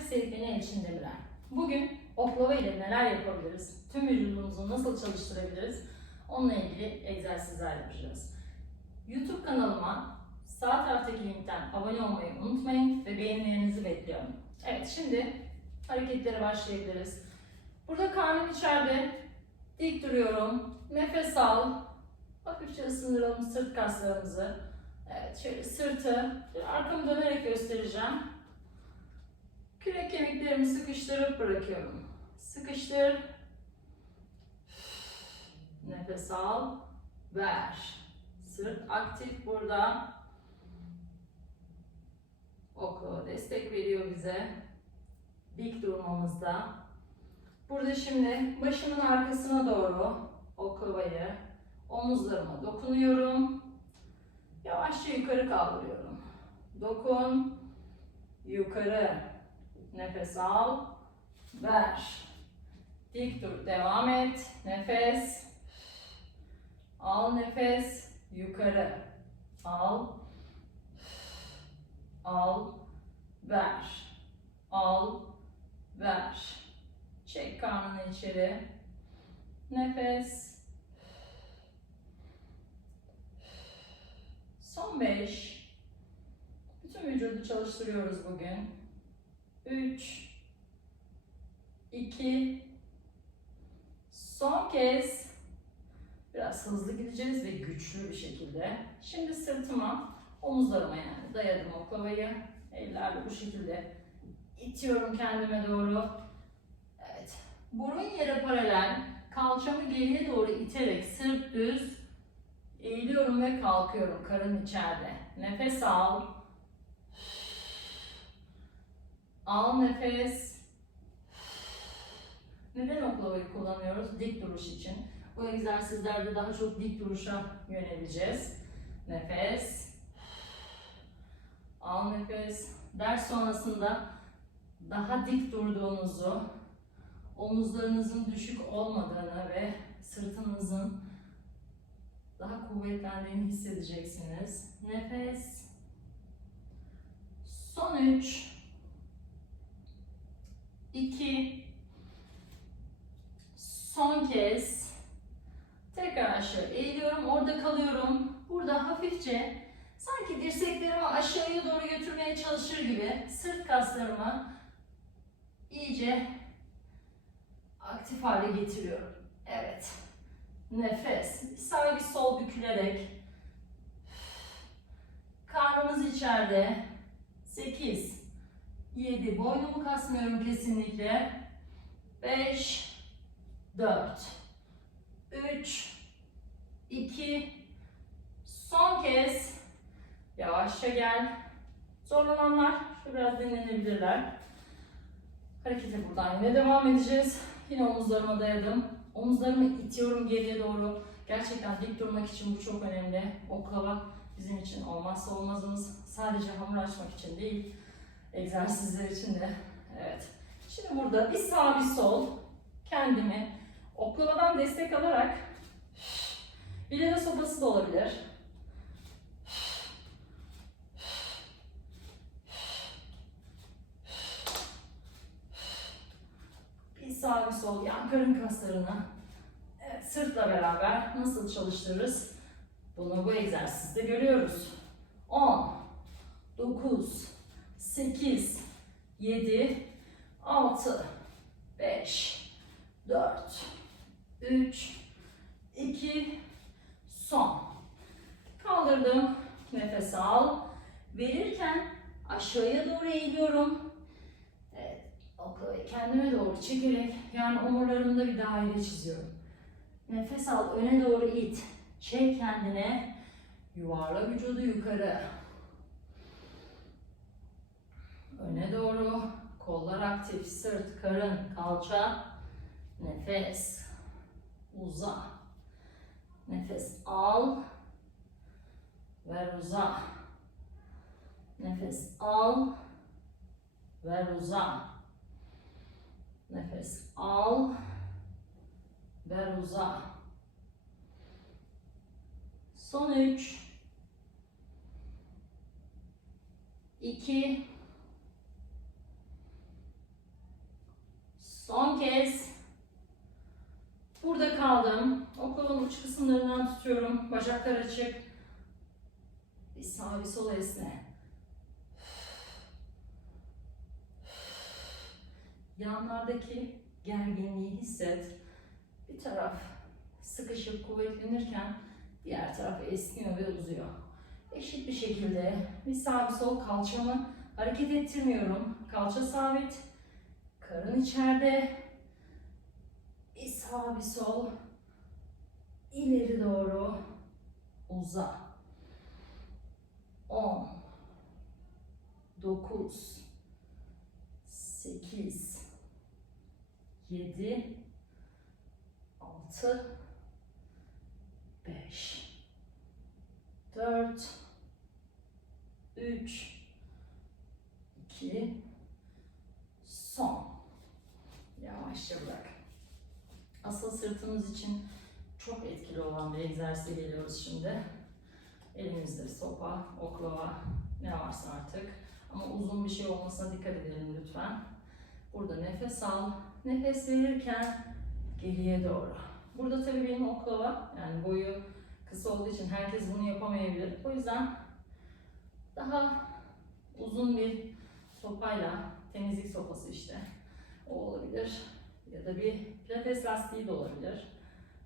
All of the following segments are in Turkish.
Seyit Beni Elçin Demirer. Bugün oklava ile neler yapabiliriz? Tüm vücudumuzu nasıl çalıştırabiliriz? Onunla ilgili egzersizler yapacağız. YouTube kanalıma sağ taraftaki linkten abone olmayı unutmayın ve beğenilerinizi bekliyorum. Evet şimdi hareketlere başlayabiliriz. Burada karnım içeride. Dik duruyorum. Nefes al. Hafifçe ısındıralım sırt kaslarımızı. Evet şöyle sırtı arkamı dönerek. Kemiklerimi sıkıştırıp bırakıyorum. Sıkıştır. Nefes al. Ver. Sırt aktif burada. Oku destek veriyor bize. Dik durmamızda. Burada şimdi başımın arkasına doğru oklavayı omuzlarıma dokunuyorum. Yavaşça yukarı kaldırıyorum. Dokun. Yukarı. Nefes al. Ver. Dik dur. Devam et. Nefes. Al nefes. Yukarı. Al. Al. Ver. Al. Ver. Çek karnını içeri. Nefes. Son 5. Bütün vücudu çalıştırıyoruz bugün. 3 2 Son kez biraz hızlı gideceğiz ve güçlü bir şekilde. Şimdi sırtıma, omuzlarıma yani dayadım oklavayı. Ellerle bu şekilde itiyorum kendime doğru. Evet. Burun yere paralel. Kalçamı geriye doğru iterek sırt düz eğiliyorum ve kalkıyorum karın içeride. Nefes al. Al nefes. Neden oklavayı kullanıyoruz? Dik duruş için. Bu egzersizlerde daha çok dik duruşa yöneleceğiz. Nefes. Al nefes. Ders sonrasında daha dik durduğunuzu, omuzlarınızın düşük olmadığını ve sırtınızın daha kuvvetlendiğini hissedeceksiniz. Nefes. Son 3 2 Son kez tekrar aşağı eğiliyorum. Orada kalıyorum. Burada hafifçe sanki dirseklerimi aşağıya doğru götürmeye çalışır gibi sırt kaslarımı iyice aktif hale getiriyorum. Evet. Nefes. Bir sağ bir sol bükülerek. Karnımız içeride. 8, 7. Boynumu kasmıyorum kesinlikle. 5, 4, 3, 2, son kez. Yavaşça gel. Zorlananlar şu biraz dinlenebilirler. Harekete buradan yine devam edeceğiz. Yine omuzlarıma dayadım. Omuzlarımı itiyorum geriye doğru. Gerçekten dik durmak için bu çok önemli. Oklava bizim için olmazsa olmazımız. Sadece hamur açmak için değil, egzersizler için de. Evet. Şimdi burada bir sağ bir sol kendimi oklavadan destek alarak bilene sopası da olabilir. Bir sağ bir sol yan karın kaslarını evet, sırtla beraber nasıl çalıştırırız? Bunu bu egzersizde görüyoruz. 10, 9, 8, 7, 6, 5, 4, 3, 2, son. Kaldırdım. Nefes al. Verirken aşağıya doğru eğiliyorum. Evet, kendime doğru çekerek yani omurlarımda bir daire çiziyorum. Nefes al, öne doğru it. Çek kendine. Yuvarla vücudu yukarı. Öne doğru. Kollar aktif. Sırt, karın, kalça. Nefes. Uza. Nefes al. Ver uza. Nefes al. Ver uza. Nefes al. Ver uza. Son 3 2 uç kısımlarından tutuyorum. Bacaklar açık. Bir sağ bir sol esne. Yanlardaki gerginliği hisset. Bir taraf sıkışıp kuvvetlenirken diğer taraf esniyor ve uzuyor. Eşit bir şekilde bir sağ bir sol kalçamı hareket ettirmiyorum. Kalça sabit. Karın içeride. Bir sağ bir sol. İleri doğru. Uza. 10 9 8 7 6 5 4 3 2 son. Yavaşça bırak. Asıl sırtımız için çok etkili olan bir egzersize geliyoruz şimdi. Elimizde sopa, oklava ne varsa artık. Ama uzun bir şey olmasına dikkat edelim lütfen. Burada nefes al. Nefes verirken geriye doğru. Burada tabii benim oklava yani boyu kısa olduğu için herkes bunu yapamayabilir. O yüzden daha uzun bir sopayla, temizlik sopası işte o olabilir. Ya da bir pilates lastiği de olabilir.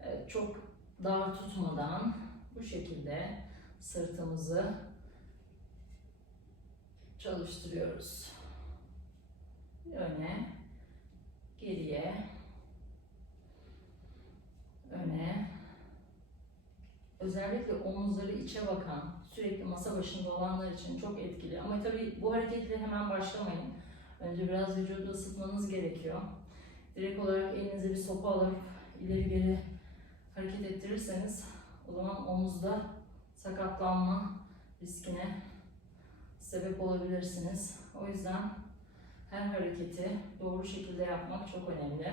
Evet, çok dar tutmadan bu şekilde sırtımızı çalıştırıyoruz. Öne, geriye, öne. Özellikle omuzları içe bakan, sürekli masa başında olanlar için çok etkili. Ama tabii bu hareketle hemen başlamayın. Önce biraz vücudu ısıtmanız gerekiyor. Direkt olarak elinize bir sopa alıp ileri geri hareket ettirirseniz o zaman omuzda sakatlanma riskine sebep olabilirsiniz. O yüzden her hareketi doğru şekilde yapmak çok önemli.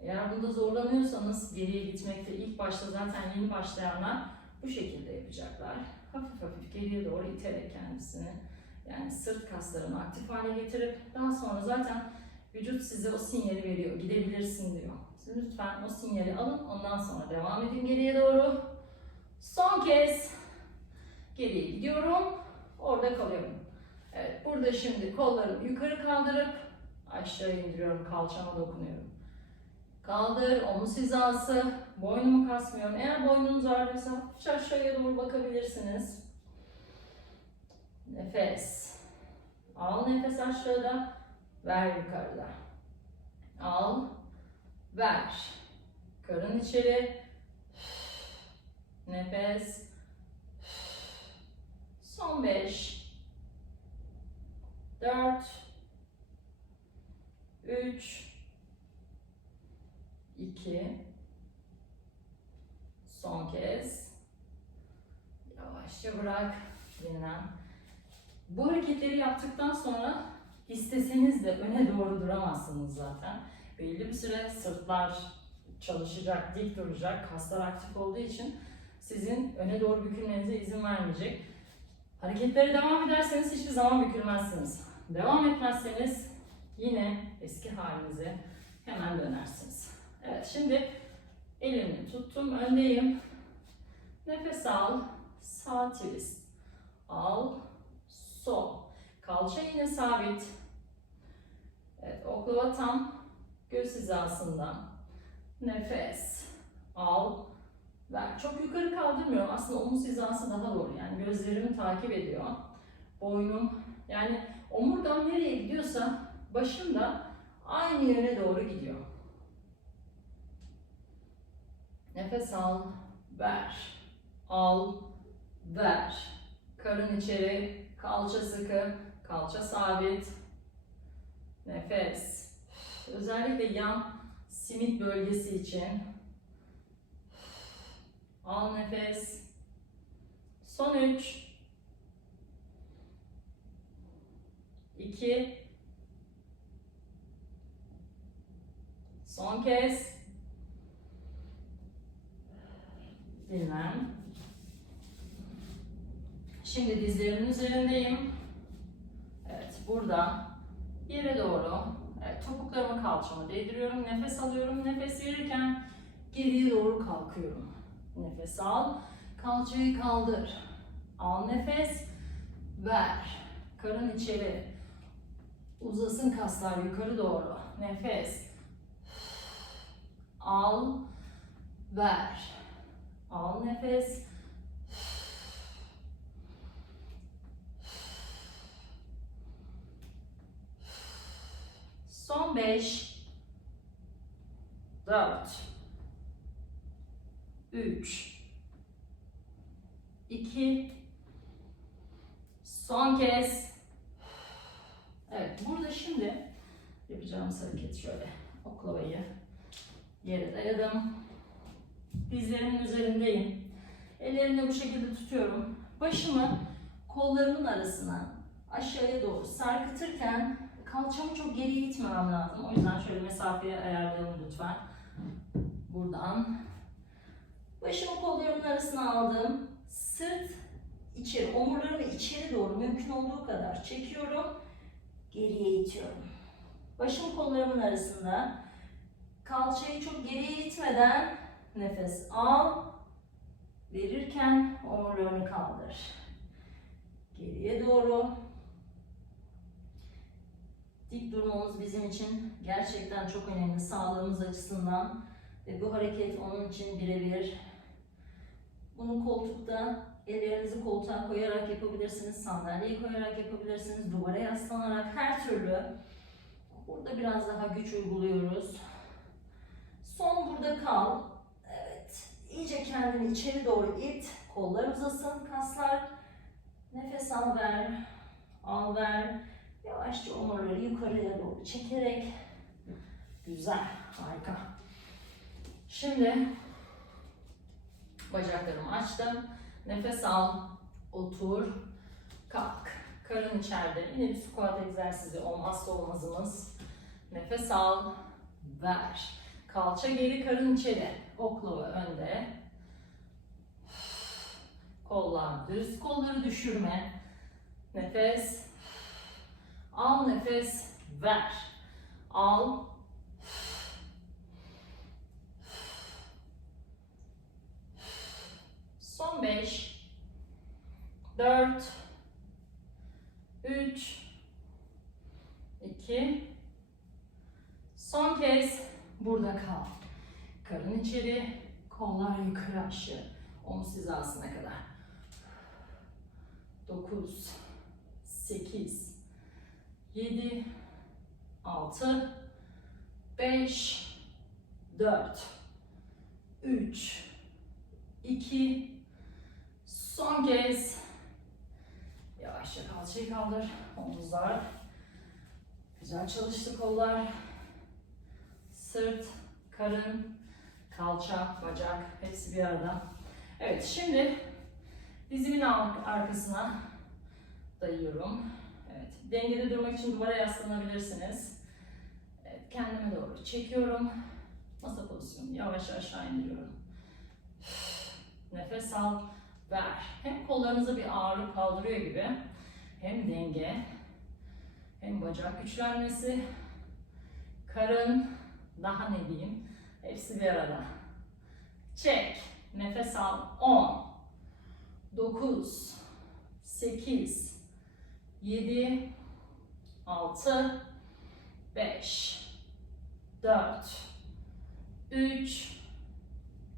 Eğer bunda zorlanıyorsanız geriye gitmekte ilk başta zaten yeni başlayanlar bu şekilde yapacaklar. Hafif hafif geriye doğru iterek kendisini yani sırt kaslarını aktif hale getirip daha sonra zaten vücut size o sinyali veriyor. Gidebilirsin diyor. Siz lütfen o sinyali alın. Ondan sonra devam edin geriye doğru. Son kez geriye gidiyorum. Orada kalıyorum. Evet, burada şimdi kollarımı yukarı kaldırıp aşağı indiriyorum. Kalçama dokunuyorum. Kaldır, omuz hizası, boynumu kasmıyorum. Eğer boynunuz ağrıyorsa hafifçe aşağıya doğru bakabilirsiniz. Nefes. Al nefes aşağıda, ver yukarıda. Al, ver. Karın içeri. Nefes. Son beş. Dört. Üç. iki. Son kez. Yavaşça bırak. Dinlen. Bu hareketleri yaptıktan sonra isteseniz de öne doğru duramazsınız zaten. Belli bir süre sırtlar çalışacak, dik duracak, kaslar aktif olduğu için sizin öne doğru bükülmenize izin vermeyecek. Hareketlere devam ederseniz hiçbir zaman bükülmezsiniz. Devam etmezseniz yine eski halinize hemen dönersiniz. Evet şimdi elimi tuttum, öndeyim. Nefes al, sağ twist. Al, sol. Kalça yine sabit. Evet, oklava tam göz hizasında. Nefes. Al. Ver. Çok yukarı kaldırmıyorum. Aslında omuz hizası daha doğru. Yani gözlerimi takip ediyor. Boynum. Yani omurgam nereye gidiyorsa başım da aynı yöne doğru gidiyor. Nefes al. Ver. Al. Ver. Karın içeri. Kalça sıkı. Kalça sabit. Nefes. Özellikle yan simit bölgesi için. Al nefes. Son 3. 2. Son kez. Dinlen. Şimdi dizlerimin üzerindeyim. Evet, burada yere doğru evet, topuklarımı kalçama değdiriyorum. Nefes alıyorum. Nefes verirken geriye doğru kalkıyorum. Nefes al. Kalçayı kaldır. Al nefes. Ver. Karın içeri. Uzasın kaslar yukarı doğru. Nefes. Al. Ver. Al nefes. Son beş. Dört. Üç. iki, Son kez. Evet, burada şimdi yapacağımız hareket şöyle. Oklavayı yere dayadım. Dizlerimin üzerindeyim. Ellerimle bu şekilde tutuyorum. Başımı kollarımın arasına aşağıya doğru sarkıtırken kalçamı çok geriye itmemem lazım. O yüzden şöyle mesafeyi ayarlayalım lütfen. Buradan. Başımı kollarımın arasına aldım. Sırt içeri, omurlarımı içeri doğru mümkün olduğu kadar çekiyorum. Geriye itiyorum. Başım kollarımın arasında. Kalçayı çok geriye itmeden nefes al. Verirken omurlarını kaldır. Geriye doğru. Dik durmamız bizim için gerçekten çok önemli sağlığımız açısından ve bu hareket onun için birebir. Bunu koltukta ellerinizi koltuğa koyarak yapabilirsiniz, sandalyeye koyarak yapabilirsiniz, duvara yaslanarak her türlü. Burada biraz daha güç uyguluyoruz. Son burada kal. Evet. İyice kendini içeri doğru it. Kollar uzasın, kaslar. Nefes al ver. Al ver. Yavaşça omurları yukarıya doğru çekerek. Güzel. Harika. Şimdi bacaklarımı açtım. Nefes al. Otur. Kalk. Karın içeride. Yine bir squat egzersizi olmazsa olmazımız. Nefes al. Ver. Kalça geri, karın içeri. Oklava önde. Kollar düz. Kolları düşürme. Nefes. Al nefes. Ver. Al. Son 5 4 3 2 Son kez burada kal. Karın içeri, kollar yukarı aşağı. Omuz hizasına kadar. 9 8 7 6 5 4 3 2 Son kez yavaşça kalçayı kaldır. Omuzlar. Güzel çalıştı kollar. Sırt, karın, kalça, bacak hepsi bir arada. Evet şimdi dizimin ar- arkasına dayıyorum. Dengede durmak için duvara yaslanabilirsiniz. Evet kendime doğru çekiyorum. Masa pozisyonu yavaş aşağı indiriyorum. Nefes al, ver. Hem kollarınıza bir ağırlık kaldırıyor gibi hem denge hem bacak güçlenmesi karın daha ne diyeyim hepsi bir arada. Çek. Nefes al. 10 9 8 7 6 5 4 3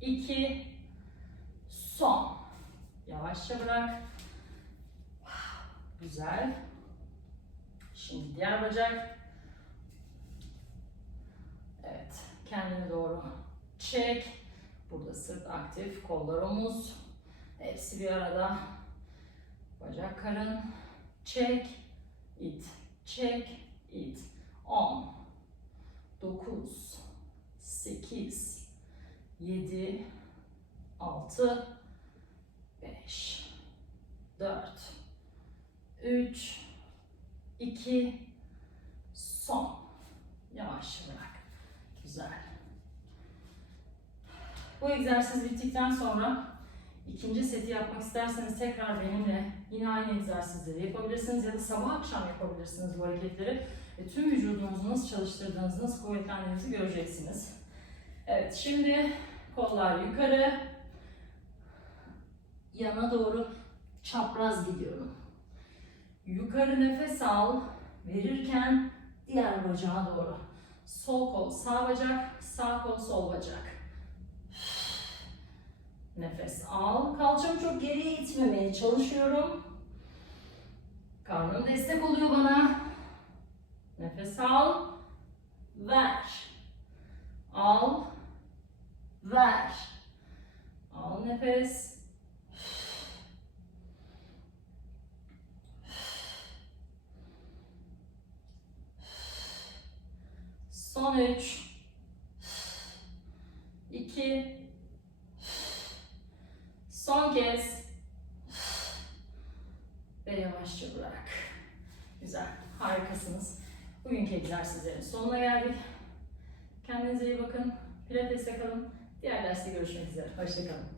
2 Son. Yavaşça bırak. Güzel. Şimdi diğer bacak. Evet. Kendine doğru çek. Burada sırt aktif. Kollar omuz. Hepsi bir arada. Bacak karın. Çek. it. Çek. it. 10 9 8 7 6 5 4 3 2 son. Yavaş bırak. Güzel. Bu egzersiz bittikten sonra İkinci seti yapmak isterseniz tekrar benimle yine aynı egzersizleri yapabilirsiniz ya da sabah akşam yapabilirsiniz bu hareketleri. Ve tüm vücudunuzu nasıl çalıştırdığınızı, nasıl kuvvetlendiğinizi göreceksiniz. Evet, şimdi kollar yukarı, yana doğru çapraz gidiyorum. Yukarı nefes al, verirken diğer bacağa doğru. Sol kol sağ bacak, sağ kol sol bacak. Nefes al. Kalçamı çok geriye itmemeye çalışıyorum. Karnım destek oluyor bana. Nefes al. Ver. Al. Ver. Al nefes. üzere. Hoşçakalın.